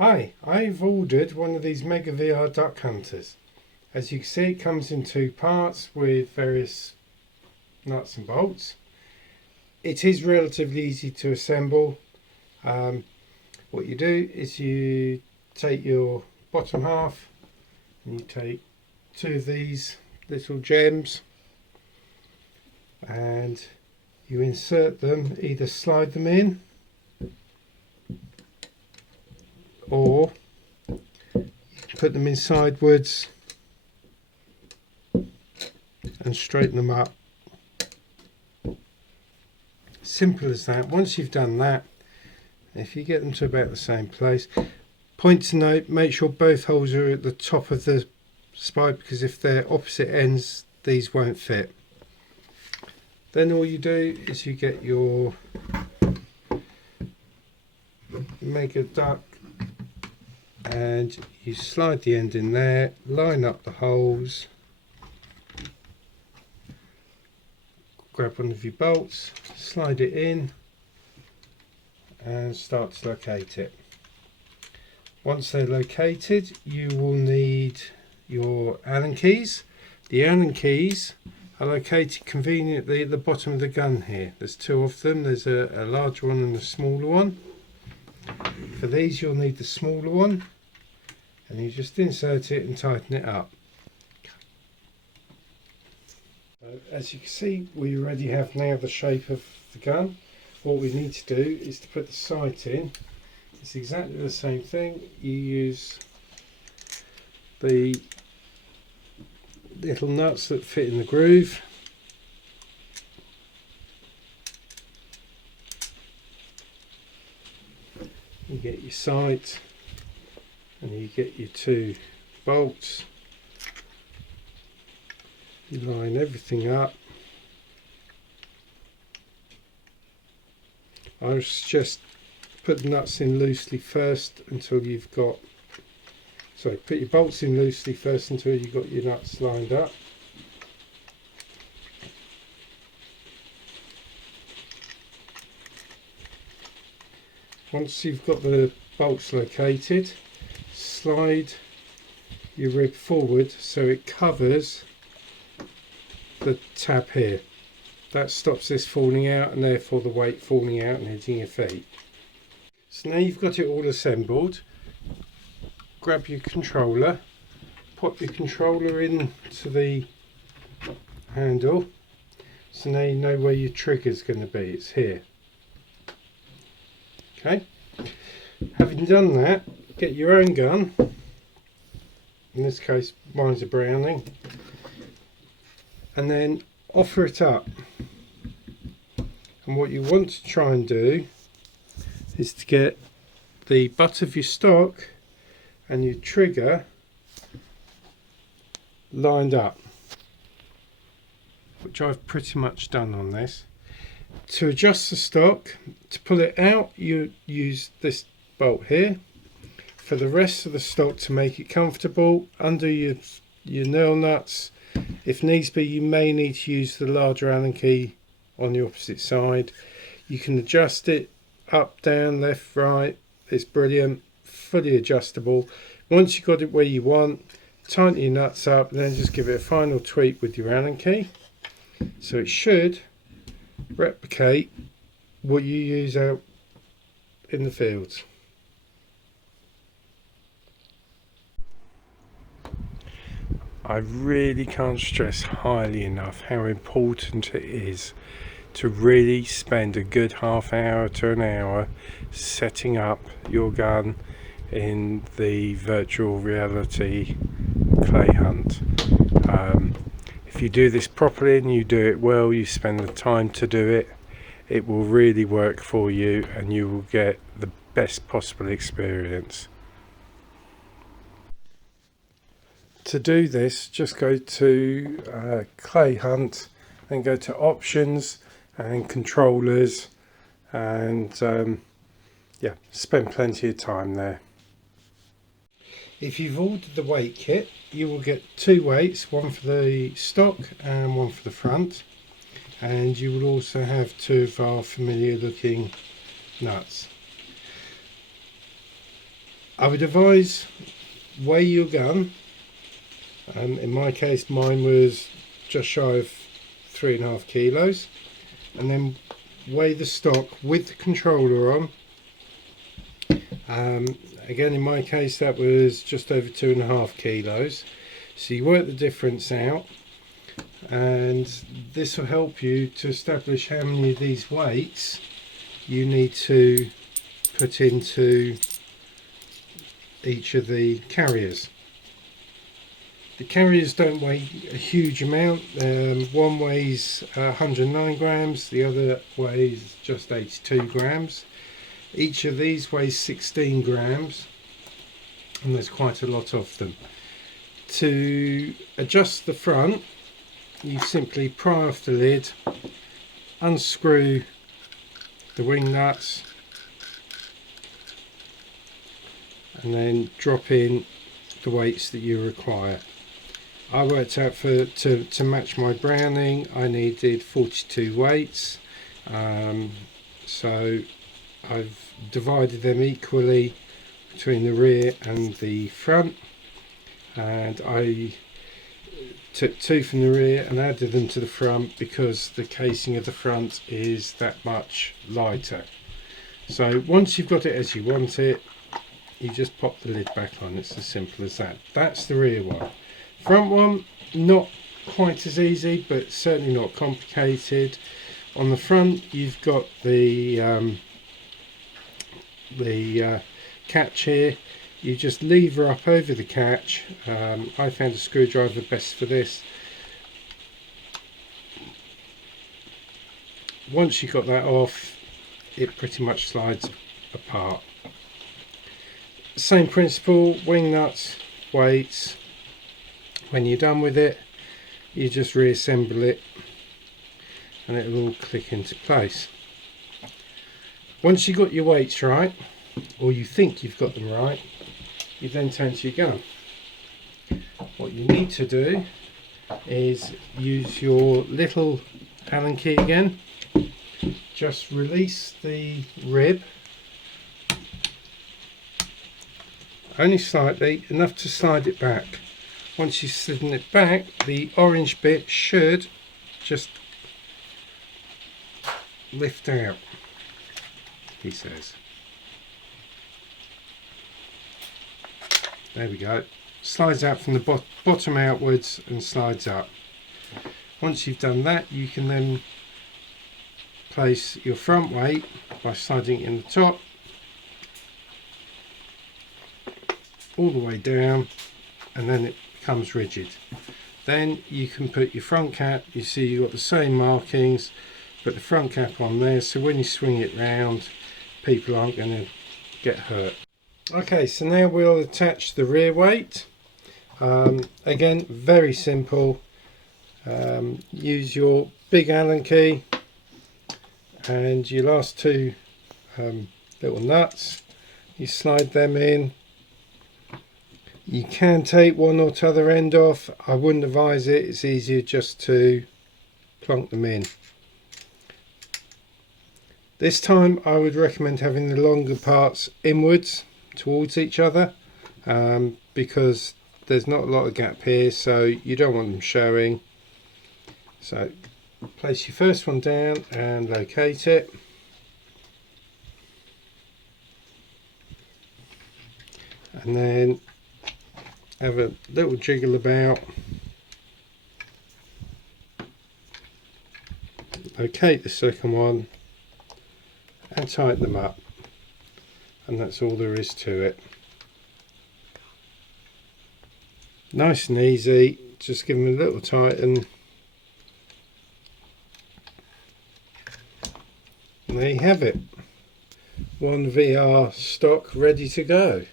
Hi, I've ordered one of these Mega VR duck hunters. As you can see, it comes in two parts with various nuts and bolts. It is relatively easy to assemble. What you do is you take your bottom half and you take two of these little gems and you insert them, either slide them in or you can put them in sidewards and straighten them up. Simple as that. Once you've done that, if you get them to about the same place, point to note, make sure both holes are at the top of the spike, because if they're opposite ends these won't fit. Then all you do is you get your Mega Duck and you slide the end in there, line up the holes, grab one of your bolts, slide it in and start to locate it. Once they're located, you will need your Allen keys. The Allen keys are located conveniently at the bottom of the gun here. There's two of them. There's a larger one and a smaller one. For these you'll need the smaller one, and you just insert it and tighten it up. So as you can see, we already have now the shape of the gun. What we need to do is to put the sight in. It's exactly the same thing. You use the little nuts that fit in the groove. You get your sight and you get your two bolts. You line everything up. I would suggest put the nuts in loosely first until you've got, put your bolts in loosely first until you've got your nuts lined up. Once you've got the bolts located, slide your rib forward so it covers the tab here. That stops this falling out and therefore the weight falling out and hitting your feet. So now you've got it all assembled, grab your controller, pop your controller into the handle. So now you know where your trigger is going to be. It's here. Okay, having done that, get your own gun. In this case mine's a Browning, and then offer it up. And what you want to try and do is to get the butt of your stock and your trigger lined up, which I've pretty much done on this. To adjust the stock, to pull it out, you use this bolt here. For the rest of the stock, to make it comfortable, under your nail nuts, if needs be, you may need to use the larger Allen key on the opposite side. You can adjust it up, down, left, right. It's brilliant, fully adjustable. Once you've got it where you want, tighten your nuts up and then just give it a final tweak with your Allen key. So it should replicate what you use out in the fields. I really can't stress highly enough how important it is to really spend a good half hour to an hour setting up your gun in the virtual reality clay hunt. If you do this properly and you do it well, you spend the time to do it, it will really work for you and you will get the best possible experience. To do this, just go to clay hunt, then go to options and controllers, and yeah, spend plenty of time there. If you've ordered the weight kit, you will get two weights, one for the stock and one for the front, and you will also have two of our familiar looking nuts. I would advise weigh your gun. In my case, mine was just shy of 3.5 kilos, and then weigh the stock with the controller on. Again, in my case, that was just over 2.5 kilos. So you work the difference out, and this will help you to establish how many of these weights you need to put into each of the carriers. The carriers don't weigh a huge amount. One weighs 109 grams, the other weighs just 82 grams. Each of these weighs 16 grams, and there's quite a lot of them. To adjust the front, you simply pry off the lid, unscrew the wing nuts, and then drop in the weights that you require. I worked out to match my Browning, I needed 42 weights, so I've divided them equally between the rear and the front, and I took 2 from the rear and added them to the front because the casing of the front is that much lighter. So once you've got it as you want it, you just pop the lid back on. It's as simple as that. That's the rear one. Front one, not quite as easy, but certainly not complicated. On the front, you've got the catch here. You just lever up over the catch. I found a screwdriver best for this. Once you've got that off, it pretty much slides apart. Same principle, wing nuts, weights. When you're done with it, you just reassemble it and it will all click into place. Once you've got your weights right, or you think you've got them right, you then turn to your gun. What you need to do is use your little Allen key again. Just release the rib, only slightly, enough to slide it back. Once you've slidden it back, the orange bit should just lift out, he says. There we go. Slides out from the bottom outwards and slides up. Once you've done that, you can then place your front weight by sliding it in the top, all the way down, and then it becomes rigid. Then you can put your front cap. You see you've got the same markings, put the front cap on there, so when you swing it round, people aren't going to get hurt. Okay, so now we'll attach the rear weight. Again, very simple. Use your big Allen key and your last 2 little nuts. You slide them in. You can take one or t'other end off. I wouldn't advise it. It's easier just to plonk them in. This time I would recommend having the longer parts inwards towards each other, because there's not a lot of gap here, so you don't want them showing. So place your first one down and locate it. And then have a little jiggle about. Locate the second one and tighten them up. And that's all there is to it. Nice and easy, just give them a little tighten. And there you have it. One VR stock ready to go.